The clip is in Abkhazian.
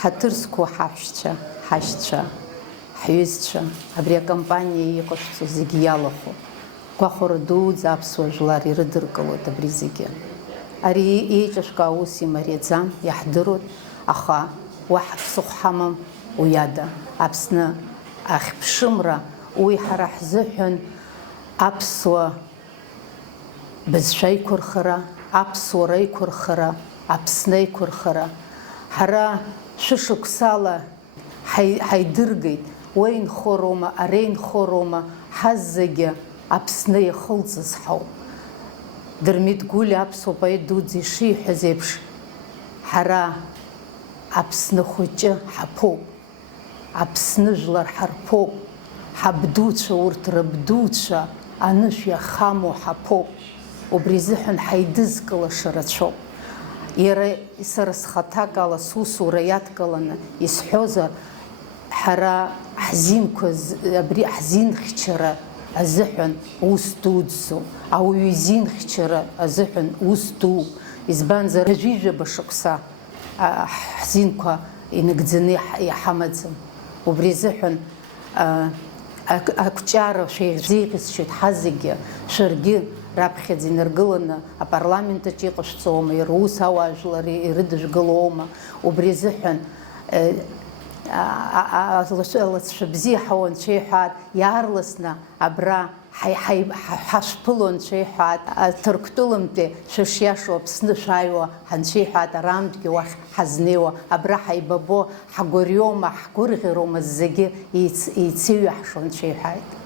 ҳаҭырзқәоу ҳаҳәшьцәа, ҳашьцәа, ҳҩызцәа, абри акампаниа иҟашәҵо зегьы иалахо. Гәахәара дуӡӡа аԥсуа жәлар ирыдыркылоит абри зегьы. Ари еиҿашәкы аус имариаӡам, иаҳдыруеит, аха уаҳа ԥсыхәа ҳамам уи ада. Аԥсны ахьԥшымра уи ҳара ҳзыҳәан аԥсуа бызшәа аиқәырхара, аԥсуара аиқәырхара, Аԥсны аиқәырхара. Ҳара шәышықәсала ҳаидыргеит, уа инхороума, ара инхороума, ҳаз зегьы Аԥсны иахылҵыз ҳауп. Дырмит Гәлиа аԥсуа поет дуӡӡа ишиҳәаз еиԥш, ҳара Аԥсны хәыҷы ҳаԥоуп, Аԥсны жәлар ҳарԥоуп, ҳабдуцәа урҭ рыбдуцәа анышә иахамоу ҳаԥоуп. Убри азыҳәан ҳаидызкылаша рацәоуп. Иара сара схаҭак ала сусура иадкыланы исҳәозар, ҳара ҳзинқәа абри ҳзинхьчара азыҳәан ус дуӡӡоуп, ауаҩы изинхьчара азыҳәан ус дууп. Избанзар ҩажәижәаба шықәса ҳзинқәа инагӡаны иҳамаӡам. Убри азыҳәан акәҷара шәеизеиӷьасшьоит ҳазегьы, шәаргьы раԥхьаӡа инаргыланы апарламент аҿы иҟашәҵома, ирус ауаажәлар ирыдыжәгалома. Убри азыҳәан алацәа бзиа ҳауа Анцәа иҳәат, иаарласны абра ҳашԥыло Анцәа иҳәат, Ҭырқәтәыламтәи шәышиашоу Аԥсны шәааиуа Анцәа иҳәат, араамҭгьы уахь ҳазнеиуа, абра ҳаибабо, ҳгәырҩома, ҳгәырӷьарома зегьы еицеиҩаҳшо Анцәа иҳәат.